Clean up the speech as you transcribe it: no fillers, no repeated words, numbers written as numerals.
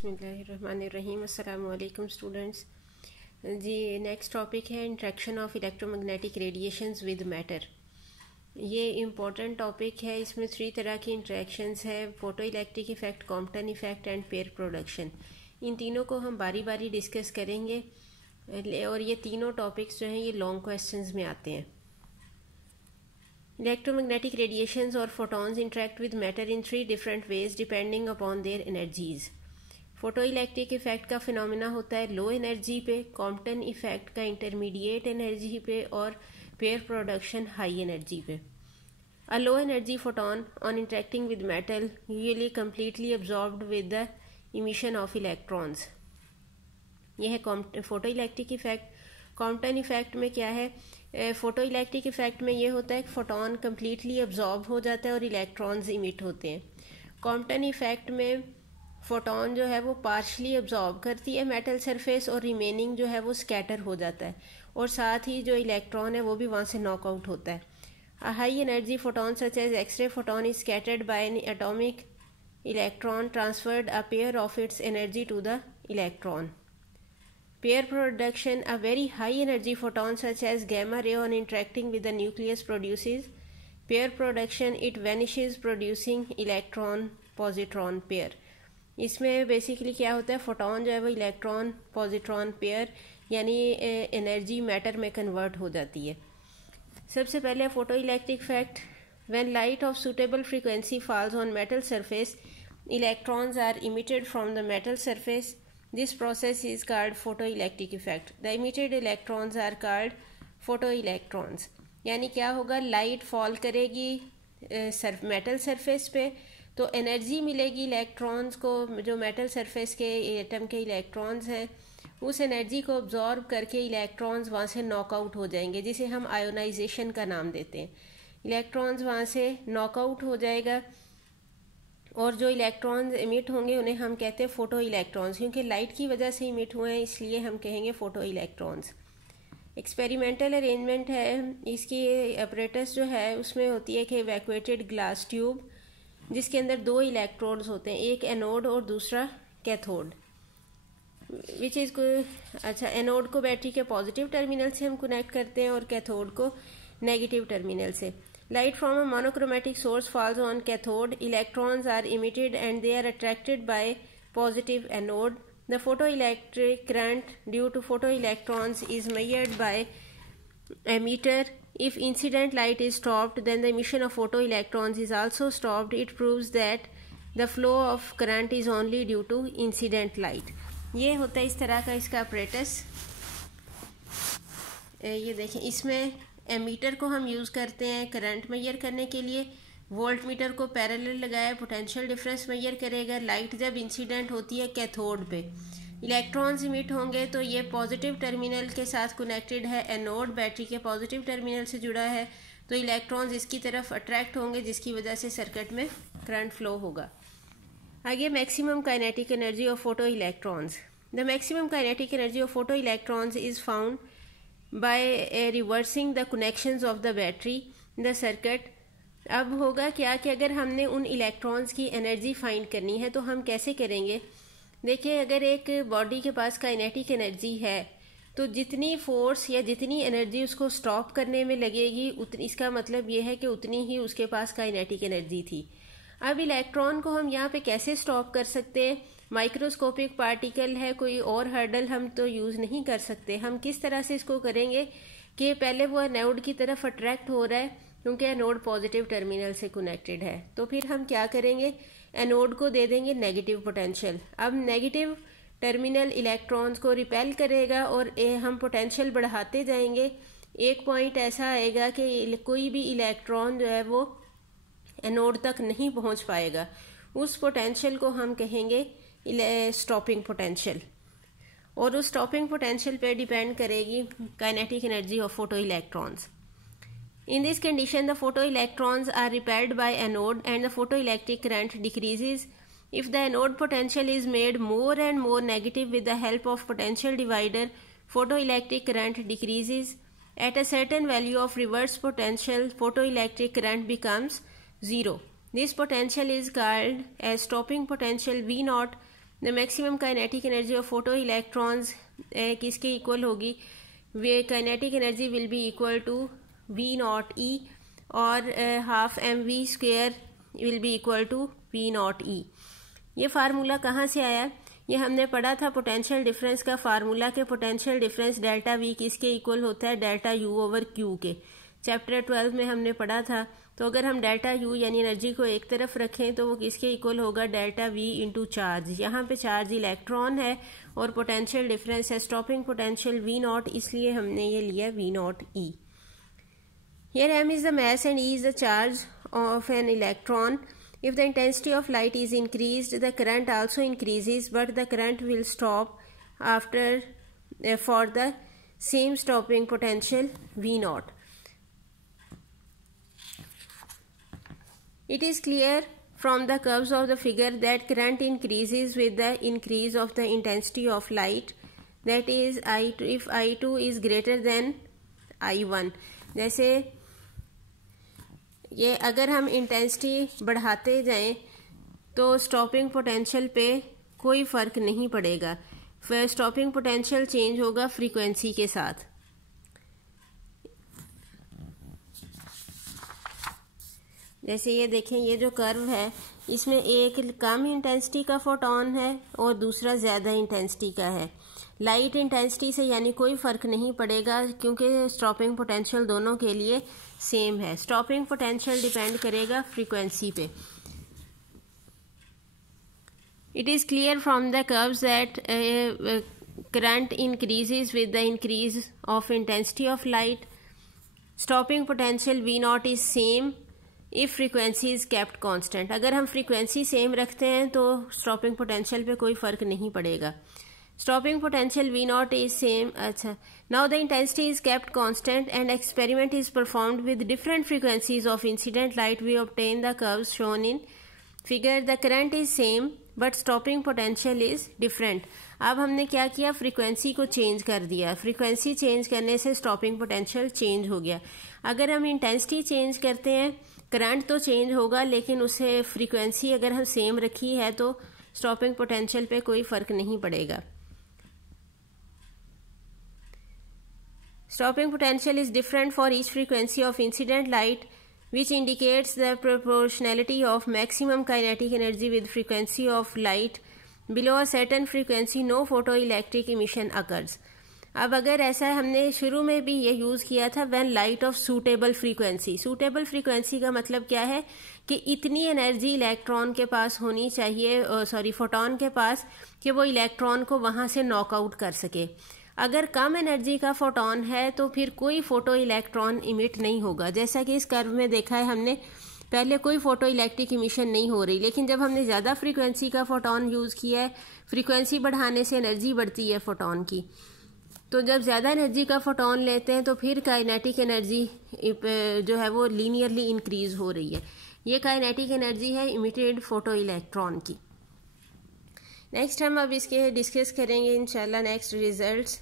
बिस्मिल्लाहिर्रहमानिर्रहीम। अस्सलाम वालेकुम स्टूडेंट्स। जी नेक्स्ट टॉपिक है interaction of electromagnetic radiations with matter. ये इम्पोर्टेंट टॉपिक है। इसमें 3 तरह की इंट्रैक्शंस है, photo electric effect, Compton effect and pair production. इन तीनों को हम बारी बारी डिस्कस करेंगे और ये तीनों टॉपिक्स जो हैं ये लॉन्ग क्वेश्चंस में आते हैं। Electromagnetic radiations or photons interact with matter in 3 different ways depending upon their energies. Photo electric effect का फिनोमिना होता है लो एनर्जी पे, कॉम्पटन इफेक्ट का इंटरमीडिएट एनर्जी पे और पेयर प्रोडक्शन हाई एनर्जी पे। A low energy photon on interacting with metal usually completely absorbed with the emission of electrons. यह है photo electric effect. Compton effect में क्या है? फोटो इलेक्ट्रिक इफेक्ट में ये होता है कि फोटोन कम्प्लीटली अब्जॉर्ब हो जाता है और इलेक्ट्रॉन्स इमिट होते हैं। कॉम्पटन इफेक्ट में फोटोन जो है वो पार्शली अब्जॉर्ब करती है मेटल सरफेस और रिमेनिंग जो है वो स्कैटर हो जाता है और साथ ही जो इलेक्ट्रॉन है वो भी वहाँ से नॉकआउट होता है। A high energy photon such as X ray photon is scattered by an atomic electron transferred a pair of its energy to the electron. Pair production, a very high energy photon such as gamma ray on interacting with the nucleus produces pair production, it vanishes producing electron positron pair। इसमें basically क्या होता है, photon जो है वो electron positron pair यानी energy matter में convert हो जाती है। सबसे पहले photo electric effect. When light of suitable frequency falls on metal surface electrons are emitted from the metal surface. This process is called photoelectric effect. The emitted electrons are called photoelectrons। यानी क्या होगा, light fall करेगी metal surface पे तो energy मिलेगी electrons को, जो metal surface के एटम के इलेक्ट्रॉन्स हैं उस एनर्जी को अब्जॉर्ब करके इलेक्ट्रॉन्स वहाँ से नॉकआउट हो जाएंगे, जिसे हम आयोनाइजेशन का नाम देते हैं। इलेक्ट्रॉन्स वहाँ से नॉकआउट हो जाएगा और जो इलेक्ट्रॉन्स इमिट होंगे उन्हें हम कहते हैं फोटो इलेक्ट्रॉन्स। क्योंकि लाइट की वजह से इमिट हुए हैं इसलिए हम कहेंगे फोटो इलेक्ट्रॉन्स। एक्सपेरिमेंटल अरेंजमेंट है इसकी। अपरेटस जो है उसमें होती है कि इवैक्यूएटेड ग्लास ट्यूब जिसके अंदर 2 इलेक्ट्रोड्स होते हैं, एक एनोड और दूसरा कैथोड। विच इज़ अच्छा, एनोड को बैटरी के पॉजिटिव टर्मिनल से हम कनेक्ट करते हैं और कैथोड को नेगेटिव टर्मिनल से। Light from a monochromatic source falls on cathode. Electrons are emitted and they are attracted by positive anode. The photoelectric current due to photoelectrons is measured by ammeter. If incident light is stopped, then the emission of photoelectrons is also stopped. It proves that the flow of current is only due to incident light. ये होता है इस तरह का इसका apparatus। ये देखें, इसमें एमीटर को हम यूज़ करते हैं करंट मेजर करने के लिए। वोल्ट मीटर को पैरेलल लगाया, पोटेंशियल डिफरेंस मेजर करेगा। लाइट जब इंसिडेंट होती है कैथोड पे, इलेक्ट्रॉन्स इमिट होंगे तो ये पॉजिटिव टर्मिनल के साथ कनेक्टेड है, एनोड बैटरी के पॉजिटिव टर्मिनल से जुड़ा है तो इलेक्ट्रॉन्स इसकी तरफ अट्रैक्ट होंगे जिसकी वजह से सर्किट में करंट फ्लो होगा। आगे maximum kinetic energy of photo electrons. The maximum kinetic energy of photo electrons is found by reversing the connections of the battery in the circuit। अब होगा क्या कि अगर हमने उन इलेक्ट्रॉन्स की एनर्जी फाइंड करनी है तो हम कैसे करेंगे। देखिए, अगर एक बॉडी के पास काइनेटिक एनर्जी है तो जितनी फोर्स या जितनी एनर्जी उसको स्टॉप करने में लगेगी उतनी, इसका मतलब ये है कि उतनी ही उसके पास काइनेटिक एनर्जी थी। अब इलेक्ट्रॉन को हम यहाँ पे कैसे स्टॉप कर सकते हैं? माइक्रोस्कोपिक पार्टिकल है, कोई और हर्डल हम तो यूज़ नहीं कर सकते। हम किस तरह से इसको करेंगे कि पहले वो एनोड की तरफ अट्रैक्ट हो रहा है क्योंकि एनोड पॉजिटिव टर्मिनल से कनेक्टेड है, तो फिर हम क्या करेंगे, एनोड को दे देंगे नेगेटिव पोटेंशियल। अब नेगेटिव टर्मिनल इलेक्ट्रॉन्स को रिपेल करेगा और हम पोटेंशियल बढ़ाते जाएंगे। एक पॉइंट ऐसा आएगा कि कोई भी इलेक्ट्रॉन जो है वो एनोड तक नहीं पहुंच पाएगा। उस पोटेंशियल को हम कहेंगे स्टॉपिंग पोटेंशियल और उस स्टॉपिंग पोटेंशियल पे डिपेंड करेगी kinetic energy of photo electrons. In this condition the photo electrons are repelled by anode and the photo electric current decreases. If the anode potential is made more and more negative with the help of potential divider, photo electric current decreases. At a certain value of reverse potential, photo electric current becomes 0। This potential is called as stopping potential V0 the maximum kinetic energy of photo electrons किसके equal होगी, वे kinetic energy will be equal to V0E और half mv² will be equal to V0E। ये formula कहाँ से आया, ये हमने पढ़ा था पोटेंशियल डिफरेंस का फार्मूला के पोटेंशियल डिफरेंस डेल्टा V किसके इक्वल होता है, डेल्टा U ओवर Q के, चैप्टर 12 में हमने पढ़ा था। तो अगर हम डेल्टा U यानी एनर्जी को एक तरफ रखें तो वो किसके इक्वल होगा, डेल्टा V इंटू चार्ज। यहाँ पे चार्ज इलेक्ट्रॉन है और पोटेंशियल डिफरेंस है स्टॉपिंग पोटेंशियल V0, इसलिए हमने ये लिया V0E। Here m is the mass and E is the charge of an electron. If the intensity of light is increased, the current also increases, but the current will stop after for the same stopping potential V0. It is clear from the curves of the figure that current increases with the increase of the intensity of light. That is, I2 if I2 is greater than I1. जैसे ये अगर हम intensity बढ़ाते जाएं तो stopping potential पे कोई फ़र्क नहीं पड़ेगा, फिर स्टॉपिंग पोटेंशियल चेंज होगा फ्रीक्वेंसी के साथ। जैसे ये देखें, ये जो कर्व है इसमें एक कम इंटेंसिटी का फोटॉन है और दूसरा ज़्यादा इंटेंसिटी का है। लाइट इंटेंसिटी से यानी कोई फ़र्क नहीं पड़ेगा क्योंकि स्टॉपिंग पोटेंशियल दोनों के लिए सेम है। स्टॉपिंग पोटेंशियल डिपेंड करेगा फ्रीक्वेंसी पे। It is clear from the curves that current increases with the increase of intensity of light. Stopping potential V0 is same if frequency is kept constant. अगर हम frequency same रखते हैं तो stopping potential पे कोई फ़र्क नहीं पड़ेगा। Stopping potential V0 is same. अच्छा, now the intensity is kept constant and experiment is performed with different frequencies of incident light. We obtain the curves shown in figure. The current is same but stopping potential is different. अब हमने क्या किया, frequency को change कर दिया। Frequency change करने से stopping potential change हो गया। अगर हम इंटेंसिटी चेंज करते हैं, करंट तो चेंज होगा लेकिन उसे फ्रीक्वेंसी अगर हम सेम रखी है तो स्टॉपिंग पोटेंशियल पे कोई फ़र्क नहीं पड़ेगा। Stopping potential is different for each frequency of incident light, which indicates the proportionality of maximum kinetic energy with frequency of light. Below a certain frequency, no photoelectric emission occurs. अब अगर ऐसा है, हमने शुरू में भी ये यूज़ किया था when light of suitable frequency. suitable frequency का मतलब क्या है कि इतनी एनर्जी इलेक्ट्रॉन के पास होनी चाहिए, फोटॉन के पास, कि वो इलेक्ट्रॉन को वहाँ से नॉकआउट कर सके। अगर कम एनर्जी का फोटॉन है तो फिर कोई फोटो इलेक्ट्रॉन इमिट नहीं होगा। जैसा कि इस कर्व में देखा है हमने, पहले कोई फोटो इलेक्ट्रिक इमिशन नहीं हो रही, लेकिन जब हमने ज़्यादा फ्रीक्वेंसी का फोटॉन यूज़ किया है, फ्रीक्वेंसी बढ़ाने से एनर्जी बढ़ती है फोटॉन की, तो जब ज़्यादा एनर्जी का फोटॉन लेते हैं तो फिर काइनेटिक एनर्जी जो है वो लीनियरली इंक्रीज हो रही है। ये काइनेटिक एनर्जी है इमिटेड फोटो इलेक्ट्रॉन की। नेक्स्ट हम अब इसके डिस्कस करेंगे इंशाल्लाह नेक्स्ट रिजल्ट्स।